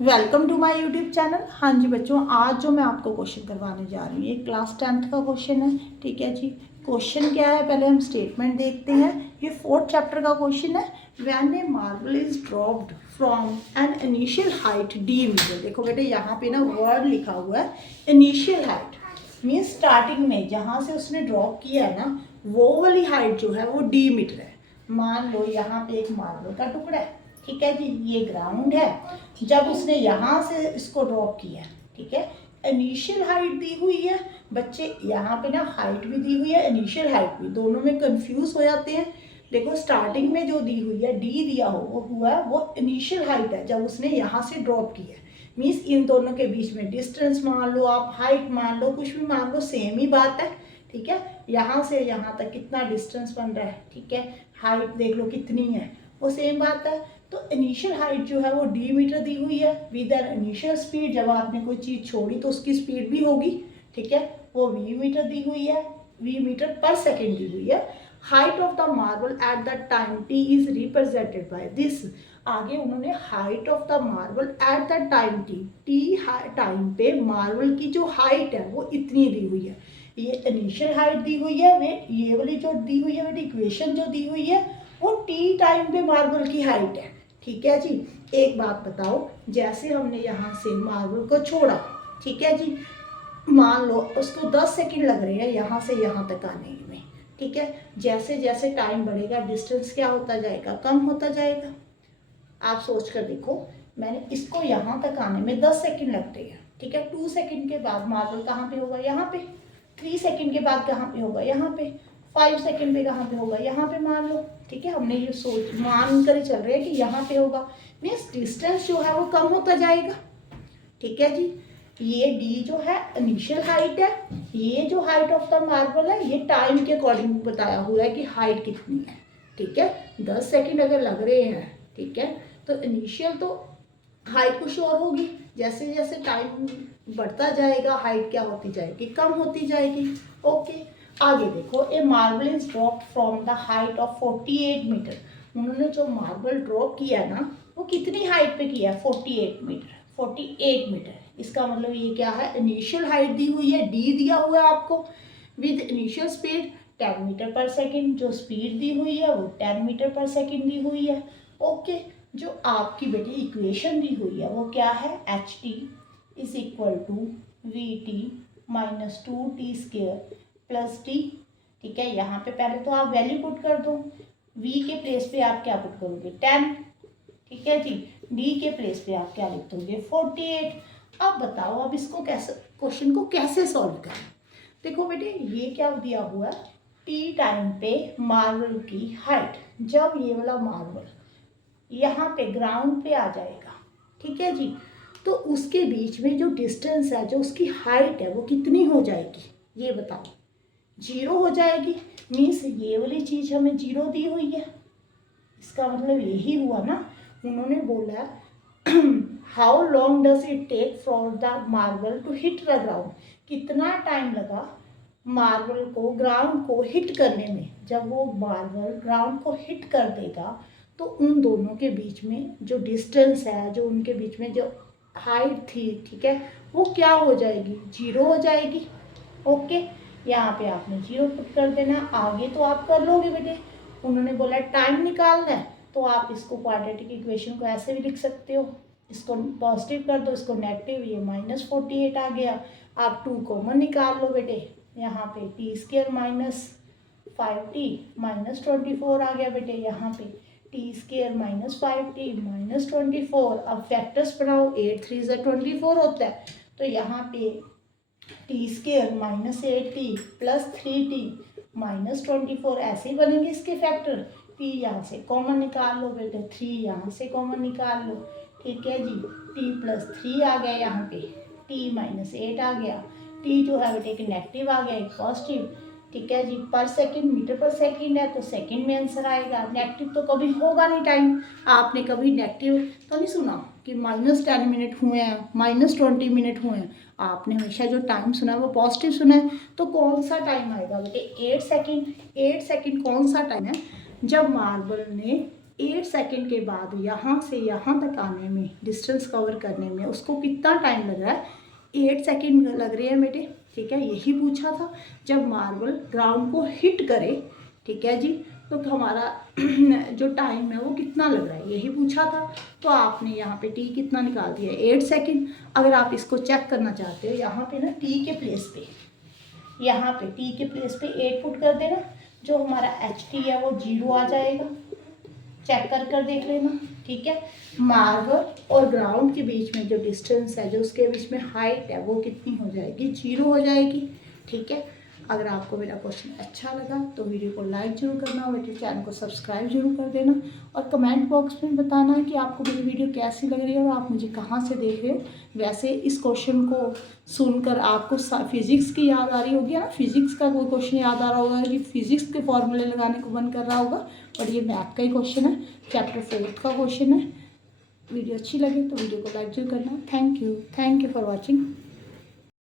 Welcome to my YouTube channel. हाँ जी बच्चों, आज जो मैं आपको क्वेश्चन करवाने जा रही हूँ ये क्लास 10th का क्वेश्चन है। ठीक है जी। क्वेश्चन क्या है, पहले हम स्टेटमेंट देखते हैं। ये 4th चैप्टर का क्वेश्चन है। When a marble is dropped from an initial height d metre. देखो बेटे यहाँ पे ना वर्ड लिखा हुआ है इनिशियल हाइट, मीन्स स्टार्टिंग में जहाँ से उसने ड्रॉप किया है ना वो वाली हाइट जो है वो डी मीटर है। मान लो यहाँ पे एक मार्बल का टुकड़ा है, ठीक है जी, ये ग्राउंड है। जब उसने यहाँ से इसको ड्रॉप किया, ठीक है, इनिशियल हाइट दी हुई है बच्चे, यहाँ पे ना हाइट भी दी हुई है इनिशियल हाइट भी, दोनों में कंफ्यूज हो जाते हैं। देखो स्टार्टिंग में जो दी हुई है डी दिया हो वो हुआ है वो इनिशियल हाइट है जब उसने यहाँ से ड्रॉप किया। मीन्स इन दोनों के बीच में डिस्टेंस मान लो, आप हाइट मान लो, कुछ भी मान लो, सेम ही बात है। ठीक है, यहाँ से यहाँ तक कितना डिस्टेंस बन रहा है, ठीक है, हाइट देख लो कितनी है, वो सेम बात है। तो इनिशियल हाइट जो है वो डी मीटर दी हुई है विद एन इनिशियल स्पीड, जब आपने कोई चीज़ छोड़ी तो उसकी स्पीड भी होगी, ठीक है, वो वी मीटर दी हुई है, वी मीटर पर सेकेंड दी हुई है। Height of the marble at the time T is represented by this. आगे उन्होंने height of the marble at the time T, T time पे मार्बल की जो हाइट है वो इतनी दी हुई है। ये इनिशियल हाइट दी हुई है, वे ये वाली जो दी हुई है, इक्वेशन जो दी हुई है वो टी टाइम पे मार्बल की हाइट है। ठीक है जी। एक बात बताओ, जैसे हमने यहाँ से मार्बल को छोड़ा, ठीक है जी, मान लो उसको 10 सेकंड लग रहे हैं यहाँ से यहाँ तक आने में, ठीक है, जैसे जैसे टाइम बढ़ेगा डिस्टेंस क्या होता जाएगा, कम होता जाएगा। आप सोच कर देखो, मैंने इसको यहाँ तक आने में 10 सेकंड लगते हैं, ठीक है, 2 सेकंड के बाद मार्बल कहाँ पे होगा, यहाँ पे, 3 सेकंड के बाद कहाँ पे होगा, यहाँ पे, 5 सेकंड पे कहाँ पे होगा, यहाँ पे मान लो, ठीक है, हमने ये सोच मान कर चल रहे हैं कि यहाँ पे होगा। मीन्स डिस्टेंस जो है वो कम होता जाएगा। ठीक है जी। ये डी जो है इनिशियल हाइट है, ये जो हाइट ऑफ द मार्बल है ये टाइम के अकॉर्डिंग बताया हुआ है कि हाइट कितनी है। ठीक है, 10 सेकंड अगर लग रहे हैं, ठीक है, तो इनिशियल तो हाइट कुछ और होगी, जैसे जैसे टाइम बढ़ता जाएगा हाइट क्या होती जाएगी, कम होती जाएगी। ओके, आगे देखो, a marble is drop from the height of 48 metre. उन्होंने जो मार्बल ड्रॉप किया ना वो कितनी हाइट पे किया, 48 मीटर, 48 मीटर। इसका मतलब ये क्या है, इनिशियल हाइट दी हुई है, डी दिया हुआ है आपको, विद इनिशियल स्पीड 10 मीटर पर सेकेंड, जो स्पीड दी हुई है वो 10 मीटर पर सेकेंड दी हुई है। ओके, जो आपकी बेटी इक्वेशन दी हुई है वो क्या है, H T is equal to V T minus 2t square plus T. ठीक है, यहाँ पे पहले तो आप वैल्यू पुट कर दो, v के प्लेस पे आप क्या पुट करोगे, 10, ठीक है जी, d के प्लेस पे आप क्या लिख दोगे, 48। अब बताओ अब इसको कैसे, क्वेश्चन को कैसे सॉल्व करें। देखो बेटे ये क्या दिया हुआ है, t टाइम पे मार्बल की हाइट, जब ये वाला मार्बल यहाँ पे ग्राउंड पे आ जाएगा, ठीक है जी, तो उसके बीच में जो डिस्टेंस है, जो उसकी हाइट है वो कितनी हो जाएगी, ये बताओ, 0 हो जाएगी। मीन्स ये वाली चीज़ हमें 0 दी हुई है, इसका मतलब यही हुआ ना, उन्होंने बोला how long does it take for the marble to hit the ground, कितना टाइम लगा मार्बल को ग्राउंड को हिट करने में। जब वो मार्बल ग्राउंड को हिट कर देगा तो उन दोनों के बीच में जो डिस्टेंस है, जो उनके बीच में जो हाइट थी, ठीक है, वो क्या हो जाएगी, 0 हो जाएगी। ओके, यहाँ पे आपने 0 पुट कर देना, आगे तो आप कर लोगे बेटे। उन्होंने बोला टाइम निकालना है तो आप इसको क्वाड्रेटिक इक्वेशन को ऐसे भी लिख सकते हो, इसको पॉजिटिव कर दो, इसको नेगेटिव, ये -48 आ गया। आप 2 कॉमन निकाल लो बेटे, यहाँ पे T square minus 5t minus 24 आ गया बेटे, यहाँ पे T square minus 5t minus 24। अब फैक्टर्स बनाओ, 8 3 से 24 होता है, तो यहाँ पे T square minus 8t plus 3t minus 24, ऐसे ही बनेंगे इसके फैक्टर। t यहाँ से कॉमन निकाल लो बेटे, 3 यहाँ से कॉमन निकाल लो, ठीक है जी, t प्लस 3 आ गया, यहाँ पे t माइनस 8 आ गया, t जो है बेटे एक नेगेटिव आ गया, एक पॉजिटिव, ठीक है जी, पर सेकंड मीटर पर सेकंड है तो सेकंड में आंसर आएगा। नेगेटिव तो कभी होगा नहीं टाइम, आपने कभी नेगेटिव तो नहीं सुना कि -10 मिनट हुए हैं, -20 मिनट हुए हैं, आपने हमेशा जो टाइम सुना है वो पॉजिटिव सुना है। तो कौन सा टाइम आएगा बेटे, 8 सेकंड। 8 सेकंड कौन सा टाइम है, जब मार्बल ने 8 सेकंड के बाद यहाँ से यहाँ तक आने में, डिस्टेंस कवर करने में उसको कितना टाइम लग रहा है, 8 सेकंड लग रहे हैं बेटे, ठीक है। यही पूछा था जब मार्बल ग्राउंड को हिट करे, ठीक है जी, तो हमारा जो टाइम है वो कितना लग रहा है, यही पूछा था। तो आपने यहाँ पे टी कितना निकाल दिया, 8 सेकंड। अगर आप इसको चेक करना चाहते हो, यहाँ पे ना टी के प्लेस पे, यहाँ पे टी के प्लेस पे 8 पुट कर देना, जो हमारा एच टी है वो 0 आ जाएगा। चेक कर देख लेना, ठीक है। मार्बल और ग्राउंड के बीच में जो डिस्टेंस है, जो उसके बीच में हाइट है, वो कितनी हो जाएगी, 0 हो जाएगी, ठीक है। अगर आपको मेरा क्वेश्चन अच्छा लगा तो वीडियो को लाइक जरूर करना, और मेरे चैनल को सब्सक्राइब जरूर कर देना, और कमेंट बॉक्स में बताना है कि आपको मेरी वीडियो कैसी लग रही है और आप मुझे कहाँ से देख रहे हो। वैसे इस क्वेश्चन को सुनकर आपको फिजिक्स की याद आ रही होगी ना, फिजिक्स का कोई क्वेश्चन याद आ रहा होगा कि फिजिक्स के फॉर्मूले लगाने को मन कर रहा होगा, और ये मैथ का ही क्वेश्चन है, चैप्टर 4 का क्वेश्चन है। वीडियो अच्छी लगे तो वीडियो को लाइक जरूर करना। Thank you for watching.